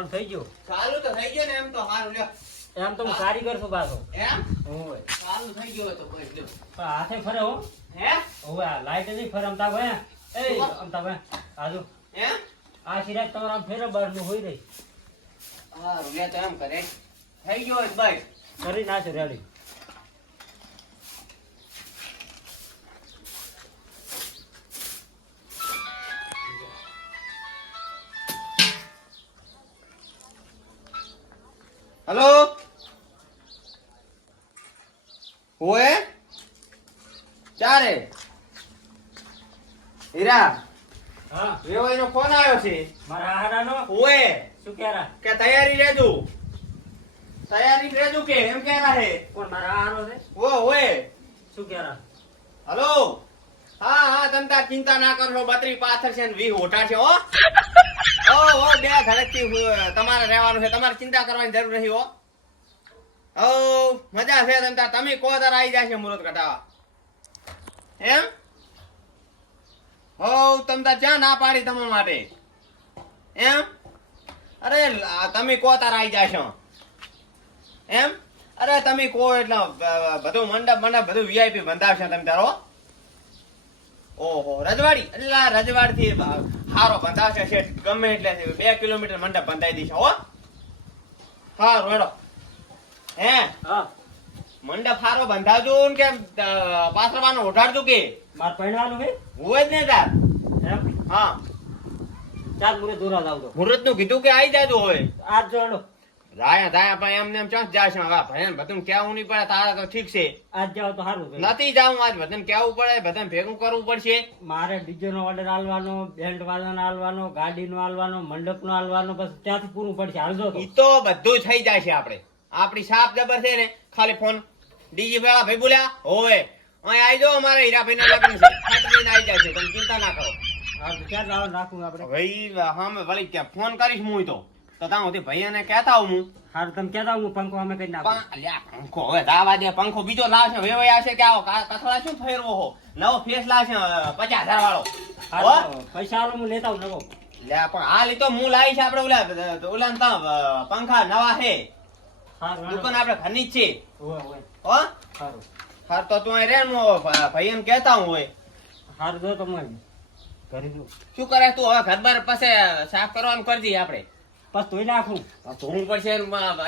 ચાલુ થઈ ગયો. ચાલુ તો થઈ ગયો ને એમ તો હારું લ્યો. એમ તો હું કારીગર છું પાછો. એમ ઓય ચાલુ થઈ ગયો તો બસ લ્યો. પણ હાથે ફરે હો. હે ઓય આ લાઈટ નહીં ફરે અમતા ભાઈ. એ અમતા ભાઈ આજુ એમ આ સિરાજ તમારા આમ ફેરે બાર નું હોય રહી. હારું લે તો એમ કરે થઈ ગયો બસ કરી નાખો રેડી. હલો ઓએ ચારે હીરા હા વેવાઈનો ફોન આવ્યો છે મારા હારાનો ઓએ શું કહેરા? કે તૈયારી રહેજો કે એમ કહેરા હે કોણ મારા હારો છે? ઓએ શું કહેરા? હલો હા હા તમે તાર ચિંતા ના કરશો 32 પાથર છે ને 20 હોટા છે હો ઓ બે ઘરેથી તમારે રહેવાનું છે તમારે ચિંતા કરવાની જરૂર નહીં હો ઓ મજા છે તમે તાર તમે કો તાર આવી જશે મુહૂર્ત કટાવા એમ હો તમે તાર ક્યાં ના પાડી તમારા માટે એમ અરે તમે કો તાર આવી જશો એમ અરે તમે કો એટલે બધું મંડપ બધું વીઆઈપી બંધાવશે તમે તારો ઓહો રજવાડી એટલે રજવાડ થી હારો બંધાવશે શેઠ ગમે એટલે 2 કિલોમીટર મંડપ બંધાઈ દીશે હો હા રોડો હે હા મંડપ હારો બંધાવજો ને કે પાસરવાનો ઉઠાડજો કે માર પહેણવાનું હે હોય જ ને તાર એમ હા ચાલ મુરે દોરા જાવ તો મુહૂર્ત નું કીધું કે આવી જાજો હવે આજ જોડો જાય પણ એમને એમ ચાંસ જાશે હવે ભયન બધું કેવું નહીં પડે તારા તો ઠીક છે આજ જાવ તો સારું છે. નથી જાવું આજ બધાને કેવું પડે બધાને ભેગું કરવું પડશે મારે ડીજે નો ઓર્ડર આલવાનો, બેન્ડ વાળાનો આલવાનો, ગાડીનો આલવાનો, મંડપનો આલવાનો, બસ ત્યાંથી પૂરું પડશે. હાલજો તો ઈ તો બધું થઈ જાય છે આપણે આપણી સાપ જબર છે ને ખાલી ફોન ડીજી વાળા ભાઈ બોલ્યા હોવે અહીં આવી જાઓ અમારે હીરાભાઈ ના લગ્ન છે ખાટલીને આવી જાય છે તમે ચિંતા ના કરો હારું, ક્યાં જવાનું રાખવું આપણે? ભાઈ હા મેં વળી ક્યાં ફોન કરીશ હું તો ત્યાં સુધી ભાઈને કહેતા હું હારું, તમે કહેતા હું પંખો અમે કરી નાખું. અલ્યા પંખો હવે દાવા દે પંખો બીજો લાવશે વેવાઈ આવશે કે આવો કથળા શું ફેરવો હો નવો ફેસ લાવશે 50,000 વાળો હારું, પૈસા આલો હું લેતા આવું નવો. લે પણ હાલ ઈ તો હું લાવીશ આપણે ઓલા પંખા નવા છે હારું, દુકાન આપણે ઘરની જ છે હોય હોય હો હારું હા તો તું અહીં રે ભાઈ એમ કહેતા હું હોય હારું, જો તમે ઘરે જો શું કરે તું હવે ઘર બાર પાસે સાફ કરવાનું કરજી આપણે બસ ધોઈ નાખું. ધોવું પડશે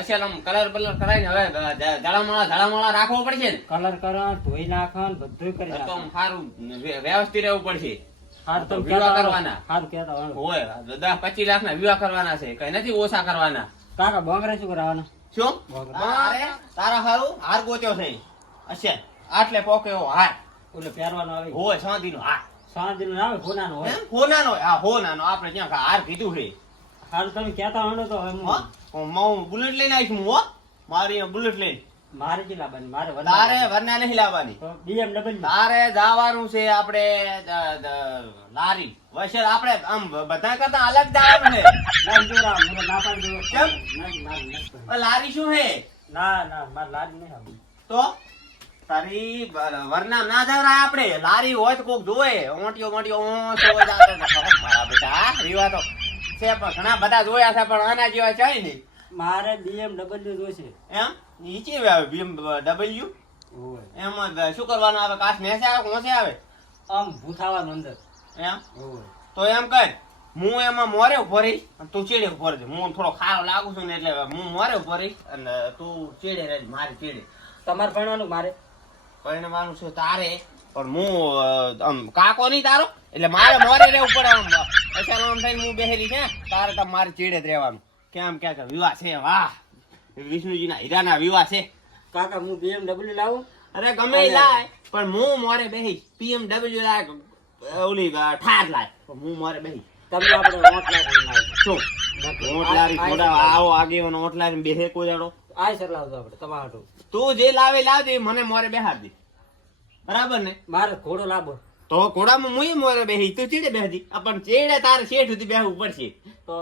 અસલ આમ કલર બલર કરાવીને હવે ધડામાળા રાખવો પડશે ને કલર કરો, ધોઈ નાખો ને બધું કરી તો નાખો. આમ સારું વ્યવસ્થિત રહેવું પડશે હારું, તમે વિવાહ કહેતા કરવાના. હારું કહેતા આવો. હોય 10-25 લાખ ના વિવાહ કરવાના છે કઈ નથી ઓછા કરવાના કાકા બોંગરે શું કરાવવાનું? શું બોંગરે તારા હારું હાર ગોત્યો છે અસલ આટલે પોકે એવો હાર ઓલે પહેરવાનો આવે હોય શાંતિનો હાર સાંજનો આવે ફોનાનો હોય. હોનાનો આ હોનાનો આપણે ત્યાં હાર કીધું છે હારું, તમે કહેતા હો તો હવે હું બુલેટ લઈને આવીશ હું હો મારી બુલેટ લઈને મારે જ લાવવાની, મારે તારે વરના નહીં લાવવાની BMW તારે જવાનું છે આપણે લારી વૈસે આપણે આમ બધા કરતા અલગ જવાનું છે કેમ? લારી શું હે ના ના મારે લારી નહીં આવતી. તો તારી વરના ના જવરાય આપણે લારી હોય તો કોક જોવે ઓંટીઓ મારા બેટા રીવા તો છે પણ ઘણા બધા જોયા છે પણ આના જેવા છે નહીં મારે BMW જોઈશે. એમ નીચે આવે BMW હોય એમાં શું કરવાનું આવે કાચ નેસે આવે કોસે આવે આમ ભૂથાવાનું અંદર એમ હોય. તો એમ કર હું એમાં મોરે ઉભો રહીશ અને તું ચેડે ઉભો રહેજે હું થોડો ખારો લાગુ છું ને એટલે હું મોરે ઉભો રહીશ અને તું ચેડે રહેજે મારી ચેડે તમારે ભણવાનું મારે પરિણવાનું છે તારે પણ હું આમ કાકો નહીં તારો એટલે મારે મોરે રહેવું પડે આમ અચાનક આમ થઈને હું બેહેલી છે તારે તો મારે ચેડે જ રહેવાનું કેમ કે વિવાહ છે વાહ વિષ્ણુજીના હીરાના વિવાહ છે કાકા હું BMW લાવું. અરે ગમે ઈ લાય પણ હું મોરે બેહીશ BMW લાય ઓલી ઠાર લાય પણ હું મોરે બેહીશ તમે આપણે ઓટલા શું ઓટલારી થોડા આવો આગેવાનો ઓટલારી બેહે કોઈ જાડો આ સર લાવજો આપણે તમારું. તું જે લાવે લાવજે મને મોરે બેહાડ દે બરાબર ને મારે ઘોડો લાવો તો ઘોડામાં મુય મોરે બેહી તું ચીડે બેહજી આપણ ચેડે તારે શેઠ સુધી બેહવું પડશે તો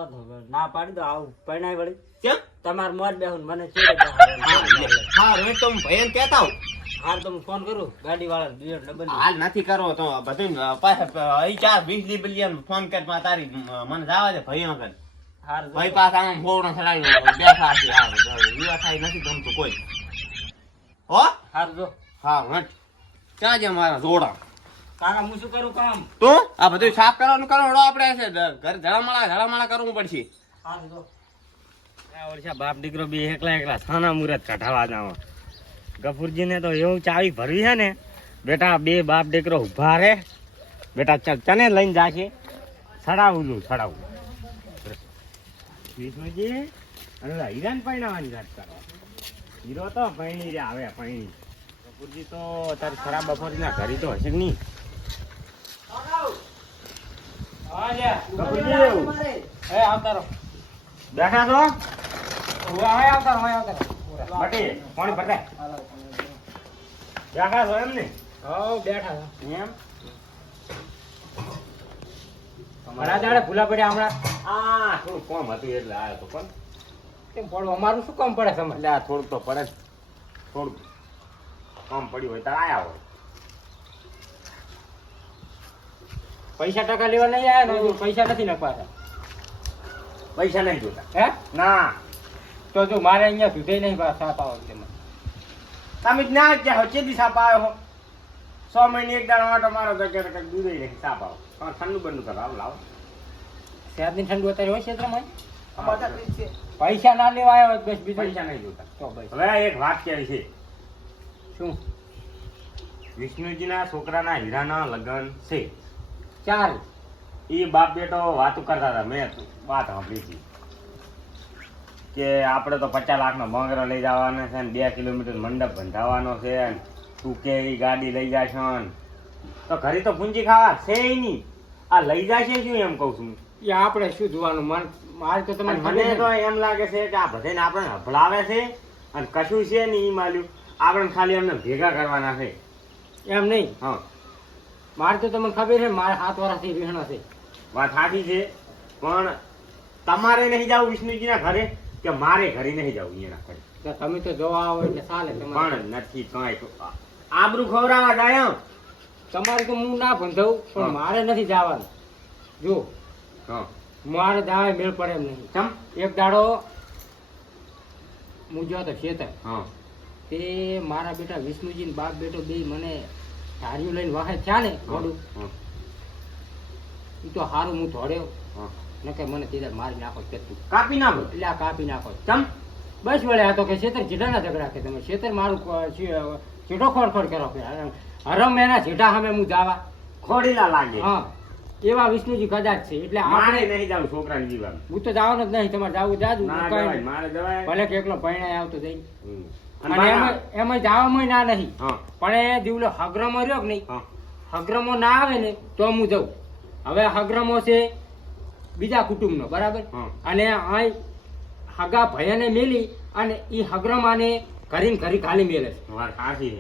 ના પાડી દો આવું પરણાય વળી કેમ તમારે મોર બેહું મને ચેડે બેહાડવાનું. હા રોજ તો હું ભયન કહેતા હું હાલ તો હું ફોન કરું ગાડી વાળા BMW. હાલ નથી કરવો તો બધું પાછા 20 બિલિયન ફોન કર તારી મને જવા દે ભયંકર હાર જો. ભાઈ પાછા આમ ફોડો ચડાવી બેઠા છે હા વિવા થાય નથી ગમતું કોઈ હો હાર જો. હા હટ ક્યાં છે મારા જોડા કાકા હું શું કરું કામ? તો આ બધું સાફ કરવાનું કરો હળો આપણે છે ઘર ઝાડામાળા કરવું પડશે હાર જો. આ ઓળશા બાપ દીકરો બે એકલા એકલા થાના મુરત કઢાવા જાવ. ગફુરજીને તો એવું ચાવી ભરવી છે ને બેટા બે બાપ દીકરો ઉભા રે બેટા ચાલ તને લઈને જાશે છડાવું વિષ્ણુજી અને હીરાને પૈણાવાની વાત કરો. હીરો તો પૈણી રે આવે પૈણી. ગફુરજી તો તારે ખરાબ બપોરના ઘરે તો હશે કે નહીં? ગફુરજી એ આવતા રહો. બેઠા છો? આવતા રહો. બટી પાણી ભરતા બેઠા છો એમ ને? બેઠા એમ ઘણા દાડે ભૂલા પડ્યા હમણાં. આ થોડું કોમ હતું એટલે આવ્યો તો પણ કેમ પડવું અમારું શું કામ પડે સમજ? એટલે થોડુંક તો પડે જ. થોડુંક કામ પડ્યું હોય તો આયા હોય. પૈસા ટકા લેવા નહીં આવ્યા ને? પૈસા નથી નખવાતા. પૈસા નહીં જોતા હે? ના તો જો મારે અહીંયા સુધે નહીં સાપ આવો તમે જ ના ક્યાં ચેદી સાપ આવ્યો હો 100 મહિને એક દાડો માટે મારો તો કે દૂધ નહીં સાપ આવો ઠંડુ બંધ કરો આવ લાવો શહેરની ઠંડુ અત્યારે હોય ક્ષેત્રમાં પૈસા ના લેવા આવ્યો બસ બીજું પૈસા નહીં જોતા તો બસ. હવે એક વાત કહેવી છે. શું? વિષ્ણુજીના છોકરાના હીરાના લગ્ન છે 4 એ બાપ બેટો વાતો કરતા હતા. મેં વાત સાંભળી હતી કે આપણે તો 50 લાખનો બંગરો લઈ જવાનો છે ને 2 કિલોમીટર મંડપ બંધાવવાનો છે ને તું કે ઈ ગાડી લઈ જાશો ને તો ઘરે તો પૂંજી ખાવા છે નહીં. આ લઈ જશે શું એમ કહું છું. એ આપણે શું જોવાનું મારે તો તમને મને તો એમ લાગે છે કે આ બધાને આપણે હભળાવે છે અને કશું છે નહીં ઈ માલ્યું આપણે ખાલી એમને ભેગા કરવાના છે એમ નહીં. હા મારે તો તમને ખબર છે મારે 7 વર્ષથી વિહણો છે. વાત સાચી છે પણ તમારે નહીં જવું વિષ્ણુજીના ઘરે કે મારે ઘરે નહીં જવું એના ઘરે? તમે તો જોવા આવો એટલે ચાલે. પણ નથી કઈ આબરૂ ખવડાવવા જાય તમારે તો હું ના બંધાવું પણ મારે નથી જવાનું. જો મારે દાવે મેળ પડે એમ નહીં. કેમ? એક દાડો હું જો તો ખેતર તે મારા બેટા વિષ્ણુજી ને બાપ બેટો બે મને ધાર્યું લઈને વાહે થયા ને ઘોડું એ તો હારું હું ધોડ્યો નકે મને તીધા મારી નાખો પેતું કાપી નાખો એટલે આ કાપી નાખો. ચમ? બસ વળે આ તો કે ખેતર જેડાના ઝઘડા કે તમે ખેતર મારું ચીડો ખોડખોડ કરો હરમ એના જેઠા સામે હું જાવા ખોડીલા લાગે. હા એવા વિષ્ણુજી કદાચ છે એટલે આપણે નહીં જાવ છોકરાને જીવા. હું તો જવાનું જ નહીં. તમારે જાવું જાજુ મારે જવાય ભલે કે એકલો પૈણાય આવતો જઈ એમાં જવામાં ના નહીં પણ એ દીવલો હગ્રમો રહ્યો કે નહીં હગ્રમો ના આવે ને તો હું જઉં. હવે હગ્રમો છે બીજા કુટુંબનો બરાબર અને અહીં હગા ભયાને મેલી અને એ હગ્રમાને ઘરી ઘરી ખાલી મેલે છે.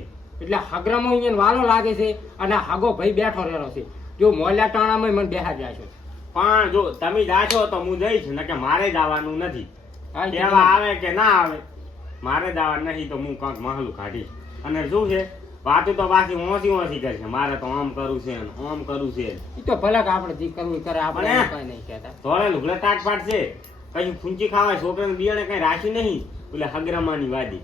એટલે હગ્રમો અહીંયા વાલો લાગે છે અને હગો ભાઈ બેઠો રહેલો છે. જો મોલ્યા ટાણામાં મને બેહાર જાય છે પણ જો તમે જાશો તો હું જઈશ ને કે મારે જવાનું નથી. કેવા આવે કે ના આવે મારે જવાનું નહીં તો હું કાંક મહલું કાઢીશ. અને શું છે વાતું તો પાછી ઓછી કરશે મારે તો આમ કરવું છે આમ કરવું છે. એ તો ભલે આપણે જે કરવું કરે આપણે કઈ નહીં કહેતા. થોડે લુગડા તાટ પાડશે કઈ ફૂંચી ખાવા છોકરાને બિયાણે કઈ રાખ્યું નહીં એટલે હગ્રમાની વાદી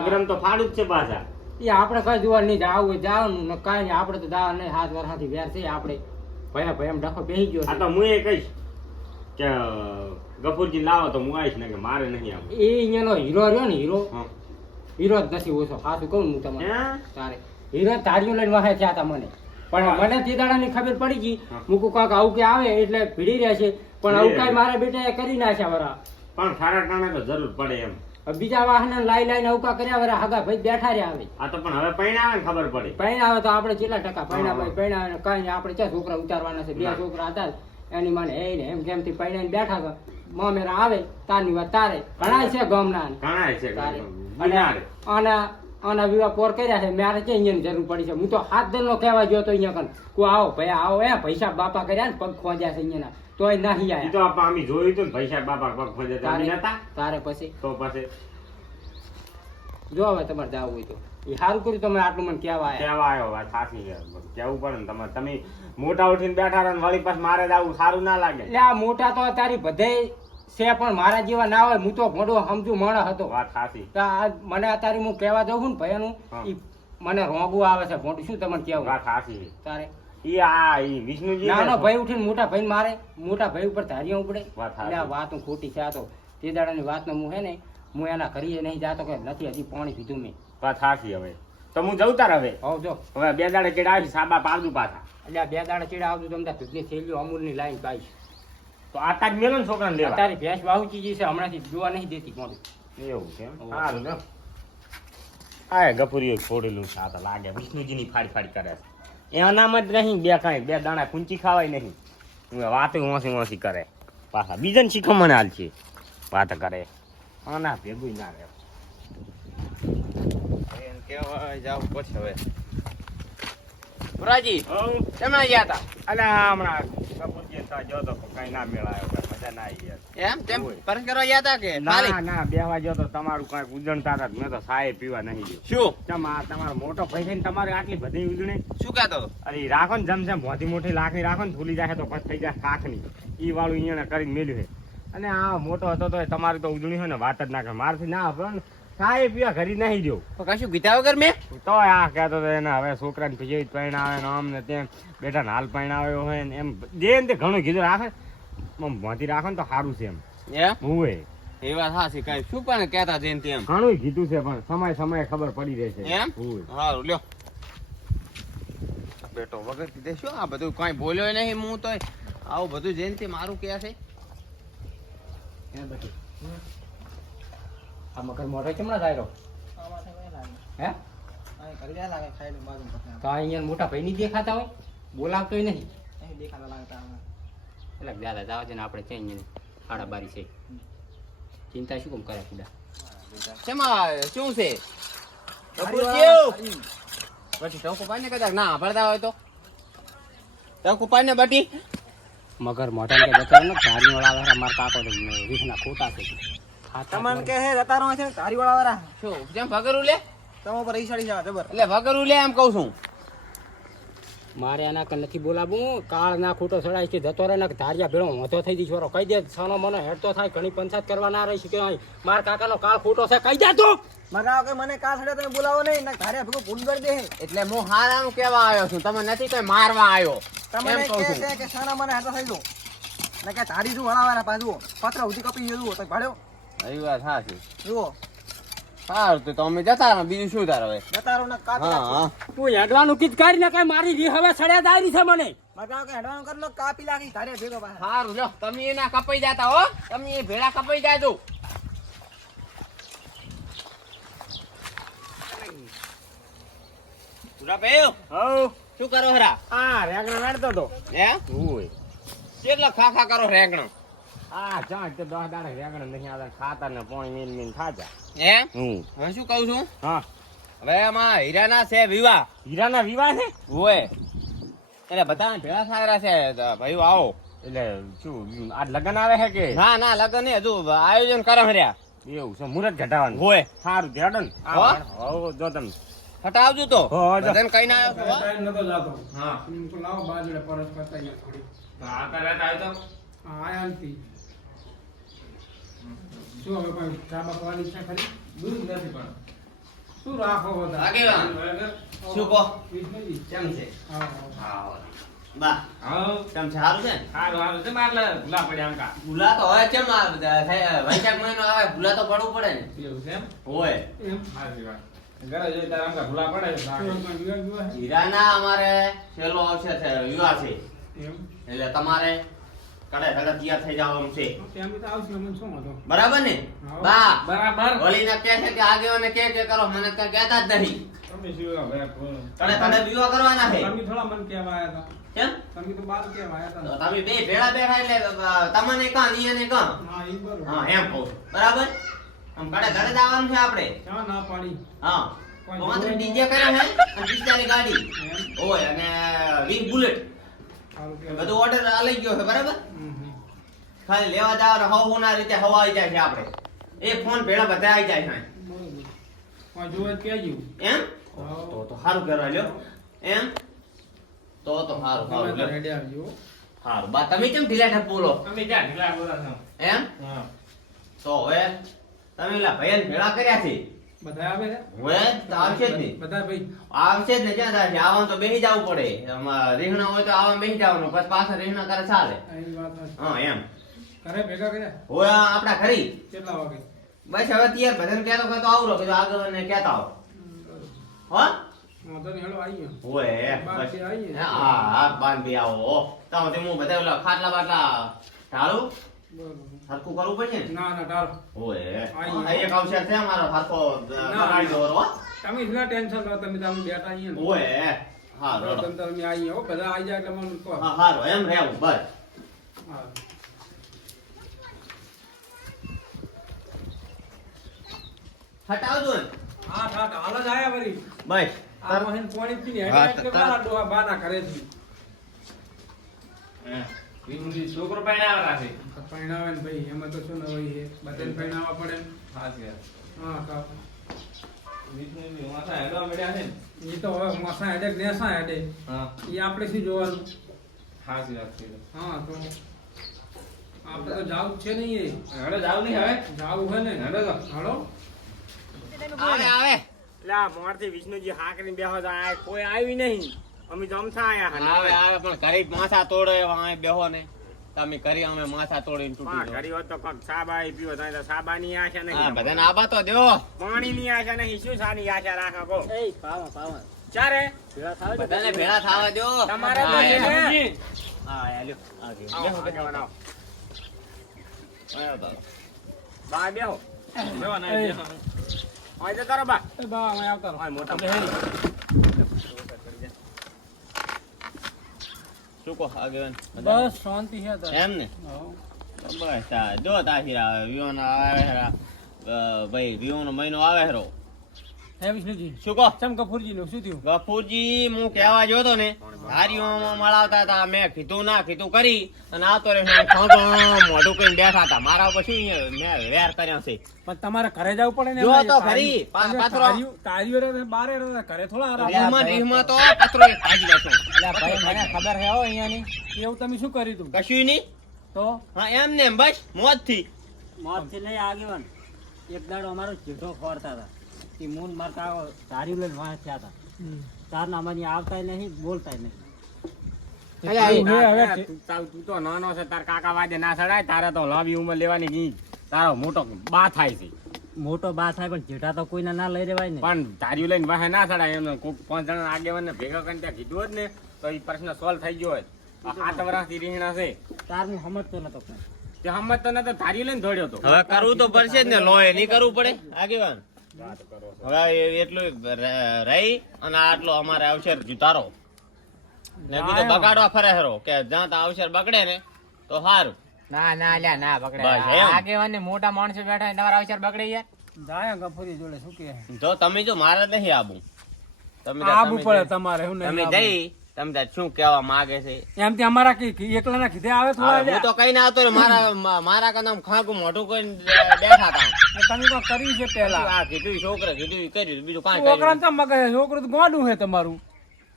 હગ્રમ તો ફાડું જ છે પાછા. એ આપણે કઈ જોવા નહીં જાવું હોય જવાનું ને કઈ નહીં. આપણે તો જવા નહીં 7 વર્ષથી વેર છે આપણે ભયા ભયા ડખો બેસી ગયો. આ તો હું એ કહીશ કે ગફુરજી લાવો તો હું આવીશ ને કે મારે નહીં આવું. એ અહીંયાનો હીરો રહ્યો ને હીરો જ નથી ઓછો. સાચું કહું હું તમને તારે હીરો ધાર્યું લઈને વાહે થયા હતા મને પણ મને તે દાડાની ખબર પડી ગઈ મૂકું કાંક આવું કે આવે એટલે ભીડી રહેશે પણ આવું કઈ મારા બેટા કરી નાખ્યા વરા પણ સારા ટાણે તો જરૂર પડે એમ. બીજા વાહન લાઈ લાઈને અવકા કર્યા વરા હગા ભાઈ બેઠા રહ્યા આવે. આ તો પણ હવે પૈણાવે ખબર પડે. પૈણાવે તો આપણે કેટલા ટકા પૈણાવે કઈ આપણે ક્યાં છોકરા ઉતારવાના છે 2 છોકરા હતા એની મને એમ જેમથી પૈણાઈને બેઠા હતા મામેરા આવે તારની વાત તારે ઘણા છે ગામના ઘણા છે આના વિવાહ પોર કર્યા છે મારે છે અહીંયાની જરૂર પડી છે. હું તો 7 દરનો કહેવા ગયો તો અહીંયા કન કો આવો ભાઈ આવો પૈસા બાપા કર્યા ને પગ ખોજ્યા છે અહીંયાના તોય નહીં આયા. તો અમે જોયું તું પૈસા બાપા પગ ખોજ્યા હતા તારે પછી તો પછી જો હવે તમારે જાવું હોય તો એ સારું કર્યું તમે આટલું મને કેવા આવ્યો. વાત સાચી છે કેવું પડે ને તમે મોટા ઉઠીને બેઠા રહે વળી પાસ મારે જવું સારું ના લાગે. એટલે આ મોટા તો તારી બધે છે પણ મારા જેવા ના હોય. હું તો ભોંડો સમજુ માણસ હતો. વાત સાચી. તો આ મને અત્યારે હું કહેવા દઉં છું ને ભયાનું, હા. ઈ મને રોગું આવે છે ભોંડું. શું તમને કેવું વાત સાચી. તારે? ઈ વિષ્ણુજી નાનો ભાઈ ઉઠીને મોટા ભાઈ મારે, મોટા ભાઈ ઉપર ધારિયા ઉપડે. વાત સાચી. એટલે આ વાત હું ખોટી છે. આ તો તે દાડાની વાતનો હું હે ને, હું એના ઘરે નહીં જાતો કે નથી હજી પાણી પીધું મેં. વાત સાચી. હવે તો હું જઉં તાર હવે. હોવ જો હવે 2 દાડે ચડાવી સાબા પાડું પાછા. એટલે આ 2 દાડા ચીડા આવતું તમને દૂધની થેલીઓ અમૂલની લાઈન પાઈશ. તો આ તાજ મેલો ને છોકરાને લેવા. તારી ભેંસ વાવચી જે છે હમણાંથી જોવા નહીં દેતી મોઢું. એવું છે એમ? સારું ને. આ ગપુરીઓ છોડેલું છે. આ તો લાગે વિષ્ણુજીની ફાડી કરે છે. એનામ જ નહીં બે કાંઈ 2 દાણા કુંચી ખાવાય નહીં. વાતે ઓછી કરે પાછા બીજાને શીખમણ હાલ છે વાત કરે. આના ભેગું ના રહે. એમ કેવાય જાવ પછી હવે પુરાજી કેમણા ગયા હતા? અલા હમણાં કપૂરજી જો તો કઈ ના મેળાયો, મજા ના આવી યાર. એમ તેમ ઓય. પરસ કરવા ગયા હતા કે ખાલી? ના બેહવા જો તો તમારું કાંઈક ઉજણતા હતા. મેં તો સાયે પીવા નહીં ગયો. શું ચમ આ તમારો મોટો ભાઈ છે ને તમારે આટલી બધી ઉજણી. શું કહેતો હતો? અરે રાખો ને જમ મોટી મોટી લાકડી રાખો ને ભૂલી જાય તો પછી થઈ જાય કાખની. ઈ વાળું અહીંયા કરીને મેલ્યું છે. અને આ મોટો હતો તો તમારી તો ઉજણી હોય ને વાત જ ના કરે. મારથી ના આપે ને સાયે પીવા ઘરી નહીં દો. તો કશું કીધા વગર મેં તો આ કહેતો હતો એને હવે છોકરાને પીજે પરણાવે ને આમ ને તેમ બેટા ને હાલ પરણાવ્યો હોય ને એમ જે ને તે ઘણું કીધું રાખે મોતી રાખો ને તો સારું છે એમ. એમ હુંય એ વાત સાચી. કઈ શું પણ કહેતા જેમ તેમ ઘણું કીધું છે પણ સમય ખબર પડી રહેશે. એમ? હુંય સારું લ્યો બેટો વગર કીધે શું આ બધું કઈ બોલ્યો નહીં. હું તો આવું બધું જેમ તે મારું કે છે. હે બટી આ મગર મોઢો ચમણા થાય રહ્યો? હે તો આ અહીંયા મોટા ભાઈ નહીં દેખાતા હોય? બોલાવતોય નહીં એટલે દાદા જાવ છે ને આપણે છે અહીંયા આડા બારી છે. ચિંતા શું કેમ કરે કુડા? શેમાં શું છે? પછી ટોકો પાડીને કદાચ ના ભરતા હોય તો ટોકો પાડીને બટી મગર મોઢા કે બચાવ ને ધારી વાળા વાળા માર કાકો રીખના ખોટા છે. તમને કે હે જતારો છે તારી વાળા વાળા શું જેમ ભગરું લે તમે પર ઈશાડી જાવ જબર એટલે ભગરું લે એમ કહું છું. મારે આના કઈ નથી બોલાવું. કાળ ના ખોટો સડાય છે જતો રહે ને ધારિયા ભેળો મોઢો થઈ જઈ છોરો કહી દે. સાનો મને હેડતો થાય ઘણી પંચાયત કરવા ના રહી કે માર કાકાનો કાળ ખોટો છે કહી દે તું. મગાવ કે મને કાલ સડે તમે બોલાવો નહીં ને ઘરે ભેગું ભૂલ કરી દે એટલે હું હારાનું કેવા આવ્યો છું. તમે નથી કઈ મારવા આવ્યો તમને એમ કહું છું. કે સાના મને હાથો થઈ દો ને કે તારી શું હળાવાના પાછું પત્ર ઉધી કપી જવું તો ભાડ્યો એ વાત સાચી. જુઓ સારું તો તમે જતા રહો. બીજું શું તાર હવે? જતારો ને કાપી હા નાખો. હા તું હેડવાનું કીધ કરી ને કઈ મારી રી હવે સડ્યા દારી છે મને. મગાવ કે હેડવાનું કરી લો કાપી નાખી ઘરે ભેગો પાછા સારું લ્યો તમે એના કપાઈ જતા હો. તમે એ ભેળા કપાઈ જાજો. પુરાભાઈ હવ શું કરો હરા? આ રેગણા નાડતો તો. હે હુંય કેટલા ખાખા કરો રેંગણો? આ ચાલ તે 10 દાડે રેગણા નહીં આવતા ખાતા ને પાણી મીન ખાજા. હે હું હું શું કહું છું? હા હવે આમાં હીરાના છે વિવાહ હીરાના વિવાહ છે. હોય એટલે બધા ભેળા સારા છે. તો ભાઈઓ આવો. એટલે શું આજ લગન આવે છે કે ના ના લગન નહીં, હજુ આયોજન કરો હર્યા. એવું છે મુહૂર્ત ઘટાવાનું હોય સારું ધ્યાન ને હો? હો જો તમે ફટાવજો તો હો, જો. બધાને કઈ ના આવ્યો છો, હો? ટાઈમ નતો જાતો. હા એમ તો લાવો બાજુડે પરસ કરતા અહીંયા થોડી. આ કરે થાય તો હા, આયા નથી. શું હવે કોઈ ચા બાપવાની ઈચ્છા ખરી? દૂધ નથી પણ. શું રાખો બધા? આગેવાન. શું કહો? વિષ્ણુજી. કેમ છે? આવો, આવો. હા બા હા કેમ છે? સારું છે ને? સારું સારું છે મારે ભૂલા પડ્યા આમ કા ભૂલા તો હવે કેમ વૈશાખ મહિનો આવે ભૂલા તો પડવું પડે ને. એવું છે એમ હોય એમ? સારી વાત ઘરે જઈ તારે આમ કા ભૂલા પડે છે શું કોઈ વિવાહ વિવાહ છે? હીરાના અમારે છેલ્લો આવશે છે વિવાહ છે એમ? એટલે તમારે કડે કડે તૈયાર થઈ જવાનું છે. ત્યાં બી તો આવશે, મને શું હતો? બરાબર ને? હા. બા બરાબર વળીને કહે છે કે આગેવાને કે કરો, મને કઈ કહેતા જ નહીં. તમે શું ભાઈ બોલો. કડે કડે વિવાહ કરવાના છે. તમે થોડા મને કહેવા આયા હતા. કેમ? તમે તો બહાર કહેવા આયા તો હતા. તમે બે ભેળા બેઠા એટલે તમને કાં ને એને કાં. હા, ઈ બરોબર. હા એમ કહું છું. બરાબર? આમ કડે કડે જ આવવાનું છે આપણે. ક્યાં ના પાડી? હા કોઈ તો માત્ર જોવે ડીજે કર્યો છે અને પિસ્તાની ગાડી એમ? ઓય અને 20 બુલેટ સારું એ કહેવાય. બધું ઓર્ડર લઈ ગયો છે. બરાબર? હમ. ખાલી લેવા જવાના હવના રીતે હવા આવી જાય છે આપણે. એક ફોન ભેળા બધા આવી જાય છે. બરોબર. કોઈ જોવે તો કહેજો. એમ? હા. તો સારું કરવા લ્યો. એમ? તો સારું તમે સારું તો લ્યો. રેડી આવજો. હારું બા તમે કેમ ઢીલા ઢપ બોલો અમે ક્યાં ઢીલા બોલા છો? એમ હા. તો હવે તમે ઓલા ભૈયાને ભેળા કર્યા છે બધા આવે છે? હવે તો આવશે જ નહીં બધા ભાઈ. આવશે જ ને ક્યાં થાય છે આવવાનું તો બેસી જવું પડે આમાં રીહણા હોય તો આવવાનું બેસી જવાનું પછી પાછા રીહણા કરે ચાલે આ ઈ વાત હશે. હા એમ ઘરે ભેગા કર્યા? હોય આપડા ખરી કેટલા વાગે? બસ હવે તૈયાર બધાને કહેતો કહેતો આવરો કીધું આગળ ને કહેતા આવો હો વાંધો નહીં, હેલો આવીએ. હોય બારથી બસ આવીએ. હા હા બાંધી આવો તો હું બધા ઓલા ખાટલા બાટલા ઢાળું બરોબર. હરખું કરવું પડશે ને ના ના ટાળો. હોય આઈએ. એક અવસર છે અમારો હરખો બગાડી દો હો તમે ના ટેન્શન લો, તમે બેઠા અહીંયા ને. હોય હા બરાબર, રોડો તમે આવીએ હો, બધા આવી જાય એટલે મને કહો. હા હારું એમ રહેવું બસ હા. હટાવજો ને હા હા હાલ જ આયા વળી. બસ આ મોહન પાણી પીને હા, એટલે મારા ડોહા બાના કરે છે. વિમુજી છોકરો પરણાવરા છે. પરણાવે ને ભાઈ, એમાં તો શું ન હોય એ બધાને પરણાવવા પડે ને. હા તો વિષ્ણુજી માથા હેડવા મળ્યા છે ને. ઈ તો હવે માથા હેડે કે નેસા હેડે. ઈ આપણે શું જોવાનું? હા તો આપણે તો જાવું જ છે નહીં એ. જાવું હે ને. હાલો. આવે આવે એટલે આ મોરથી વિષ્ણુજી હાકરીને બેહો તો આ કોઈ આવી નહીં. અમે તો અમથા આયા આવે આવે પણ ઘરે માથા તોડે એવા અહીં બેહો ને તમે કરી અમે માથા તોડીને તૂટી હા, ઘડી હોત તો કોક સાબા પીવો તો સાબાની આશા હા નહીં. બધાને આબા તો દો પાણીની આશા નહીં, શું સાની આશા રાખો કો? એ પાવા પાવા ચારે ભેળા થાવ બધાને ભેળા થવા દો તમારે તો હા, છે ને? હા હાલ્યો આગે આવો, બેહો આગેવાન આવો. આવો તો. બા બેહો. બેહો ના, એ. બેહો. હોય તો કરો બા. એ બા અમે આવતા રહો. હોય મોટા શું કહો આગેવાન બસ શાંતિ છે તારે. એમ ને હા. તો બસ જો તાથી વિવાન આવે હેરા ભાઈ વિવાનો મહિનો આવે હેરો હે વિષ્ણુજી, શું કહો ચમ કપૂરજીનું શું થયું? ગફુરજી હું કહેવા જોતો ને હારીઓમાં મળાવતા હતા મેં કીધું ના કીધું કરી અને આવતો રે મોઢું કઈ બેઠા હતા મારા ઉપર શું મેં વેર કર્યા છે પણ તમારે ઘરે જવું પડે ને. જો એમાં તો તારી- ખરી, પાથરો. તારીઓ રે ને બારે રે ને, ઘરે થોડા આરામ. રીહમાં રીહમાં તો પથરો એક ભાજી નાખ્યો. અલ્યા ભાઈ મને ખબર હે હો અહીંયાની એવું તમે શું કર્યું તું? કશું નહીં તો હા એમ ને એમ બસ મોજ થી મોતથી નહીં આગેવાન એક દાડો અમારો ચીઠો ખોરતા હતા કે મૂન મારતા ધાર્યું લઈને વાહ થયા હતા તારના અમારી આવતા નહીં બોલતા નહીં તું તો નાનો છે, તાર કાકા વાદે ના સડાય, તારે તો લાંબી ઉંમર લેવાની ગઈ. તારો મોટો બા થાય છે, મોટો બા થાય પણ જેઠા તો કોઈને ના લઈ રેવાય ને પણ ધાર્યું લઈને વાહે ના સડાય. એમને કોક 5 જણા આગેવાનને ભેગા કરીને ત્યાં કીધું હોત ને તો એ પ્રશ્ન સોલ્વ થઈ ગયો હોત. 8 વર્ષથી રીહણા છે તાર હું સમજતો નતો પણ તે સમજતો નતો, ધાર્યું લઈને દોડ્યો તો. હવે કરવું તો પડશે જ ને લોહે નહીં કરવું પડે આગેવાન હવે એટલું રહી અને આટલો અમારે અવસર જુતારો ને કીધું બગાડવા ફરે હેરો કે જ્યાં ત્યાં અવસર બગડે ને તો સારું ના ના લ્યા ના બસ પકડે એમ. આગેવાન મોટા માણસો બેઠા હોય, તમારા અવસર બગડી જાય જાય ગફુરી જોડે શું કે જો તમે જો મારે નહીં આબુ તમે આબુ પડે તમારે એવું તમે નહીં જઈ તમે ત્યાં શું કહેવા માંગે છે એમ તે અમારા એકલા ના કીધે આવે થોડા હું તો કઈ ના આવતો રે મારા કદમ ખાગું મોઢું કોઈ બેઠા હતા તમે તો કર્યું છે પેલા. આ કીધું છોકરા કીધું ઈ કર્યું બીજું કાંઈ છોકરાને કર્યું તો મગજ છોકરું તો ગોંડું છે તમારું.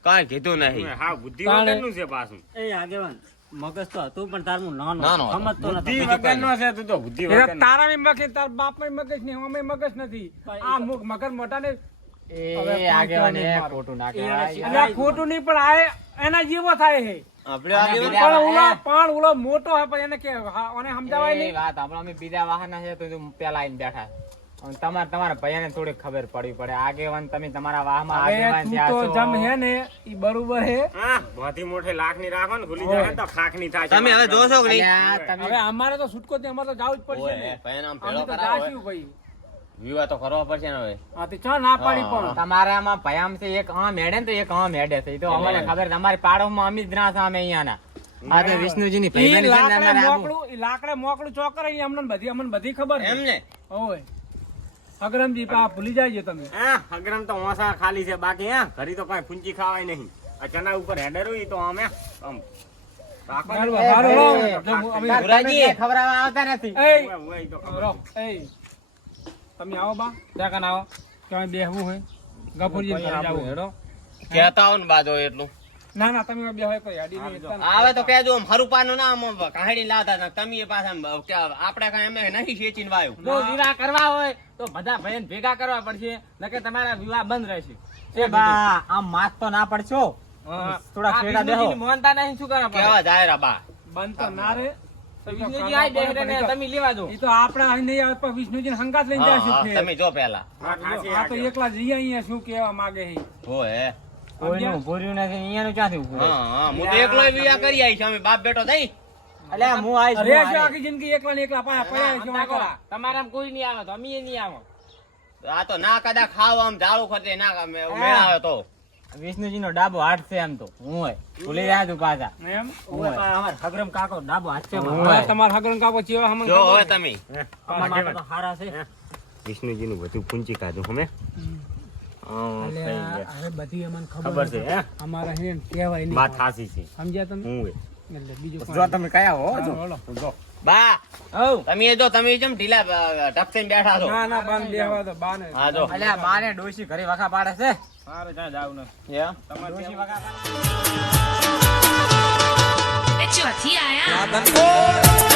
કાંઈ કીધું નહીં હા, બુદ્ધિ તાણે- વગરનું છે પાછું. એ આગેવાન મગજ તો હતું પણ તારું નાનો નાનો હતો. સમજતો નતો બુદ્ધિ વગરનો છે, તું તો બુદ્ધિ એટલે વગરનો. તારામાં મગજ તાર બાપમાં મગજ નહીં, અમે મગજ નથી. આ મગજ મોટા ને હવે એ આગેવાન એ પાંચ ખોટું ના એટલે કહેવાય આ ખોટું નહીં પણ આ એના જેવો થાય છે. આપણે આગેવાન બીજા- પણ ઓલો મોટો હોય પણ એને કે હા, ઓને સમજાવાય એ નહીં. વાત આપણે અમે બીજા વાહન છે તો તું પેલા આવીને બેઠા અને તમારા ભૈયાને થોડી ખબર પડવી પડે આગેવાન તમે તમારા વાહમાં હવે આગેવાન તું ત્યાં તો છો. જમ હે ને ઈ બરોબર હે. હા, બધી મોટી લાખની રાખો ને ભૂલી ઓય. જાય તો ખાખની થાય છે. તમે હવે જોશો કે નહીં અલ્યા, તમે હવે અમારે તો છૂટકો થી અમારે તો જાવું જ પડશે ને. ઓય, ભાઈને આમ અમે ભેળો તો કરાવો જાશું ભાઈ. વિવાહ તો કરવા પડશે ને હવે હા તે ચા ના પાડી હા, પણ તમારામાં ભયામ છે એક આમ હેડે ને તો એક આમ હેડે છે એ તો અમને ખબર છે. અમારી પાડોમાં અમે જ ના સામે અહીંયાના આ તો વિષ્ણુજીની ઈ ભાઈબંધ છે ને લાકડે અમારે આબુ. મોકળું ઈ લાકડે મોકળું ચોકર ઈ અમને બધી ખબર છે. એમ ને ઓય અગ્રમજી પા ભૂલી જાયજો તમે. હા, અગ્રમ તો ઓસા ખાલી છે, બાકી હા ઘરી તો કઈ પૂંચી ખાવાય નહીં. આ ચના ઉપર હેડર હોય તો આમ રાખો ને. બરાબર, હારો, એ, હારો. એ, જો અમે- તાર તમે ક્યાંય ખવડાવવા આવતા નથી એય, ઓય, ઓય, તો ખબર. રો, એય. તમે આવો બા ત્યાં કાન આવો કે અમે બેહવું હોય ગફુરજી ઘરે જાવું હેડો. કહેતા આવો ને બાજો એટલું ના ના તમે બે હોય કોઈ આડી નહીં આવે તો કહેજો આમ હરુપાનું ના આમ કાહડી લાવતા હતા તમે પાછા આમ કે આપણે કાંઈ એમને નહીં શેચીને વાયું જો વિવાહ કરવા હોય તો બધા ભાઈને ભેગા કરવા પડશે નકે તમારા વિવાહ બંધ રહેશે એ બા આમ માસ તો ના પડશો થોડા ખેડા દેહો મોનતા નહીં શું કરવા પડે કેવા જાય રા બા બંધ તો ના રે તો વિષ્ણુજી આઈ બેહરે ને તમે લેવા દો એ તો આપણા અહીં નહીં આવે પણ વિષ્ણુજીને હંગાત લઈને હા, જાશું હા, ફેર. તમે જો પેલા આ તો એકલા જઈએ અહીંયા શું કહેવા માંગે છે હોય કોઈનું ભૂર્યું નથી અહીંયાનું ક્યાંથી ઉભું રહે? હા હા હું તો એકલો વિવાહ કરી આવી છું અમે બાપ બેટો થઈ અલ્યા હું આવીશ, અરે હું શું આવીશ. આખી જિંદગી એકલા ને એકલા પાયા પડ્યા છે વાંકડા. તમારામાં કોઈ નહીં આવે તો અમે નહીં આવો આ તો ના કદાચ ખાવ આમ ઝાડુ ખર્ચે ના મેળાવે તો વિષ્ણુજીનો ડાબો હાથ છે એમ તો હું હોય ભૂલી જાય તું પાછા એમ હું હોય. અમાર હગરમ કાકો ડાબો હાથ છે હવે મારો. તમારા હગરણ કાકો ચેવા હમણાં જો ખબર હવે છે? તમે અમારા માટે તો હારા છે વિષ્ણુજીનું બધું પૂંચી કાઢું અમે અલ્યા, હવે બધી અમને ખબર છે હે અમારા હે ને કહેવાય નહીં. વાત હાસી છે સમજ્યા તમે હું હોય. એટલે બીજું જો કાંઈ તમે કયા હો નહીં. જો હા, બોલો. જો બા હઉ તમે જેમ ઢીલા ઢપસીને બેઠા છો ના ના બાન બેહવા દો બાને હા જો અલ્યા બાને ડોશી ઘરે વખા પાડે છે સારું ત્યાં જાવ ને એમ? ડોશી વખા પાડે. ચોથી આયા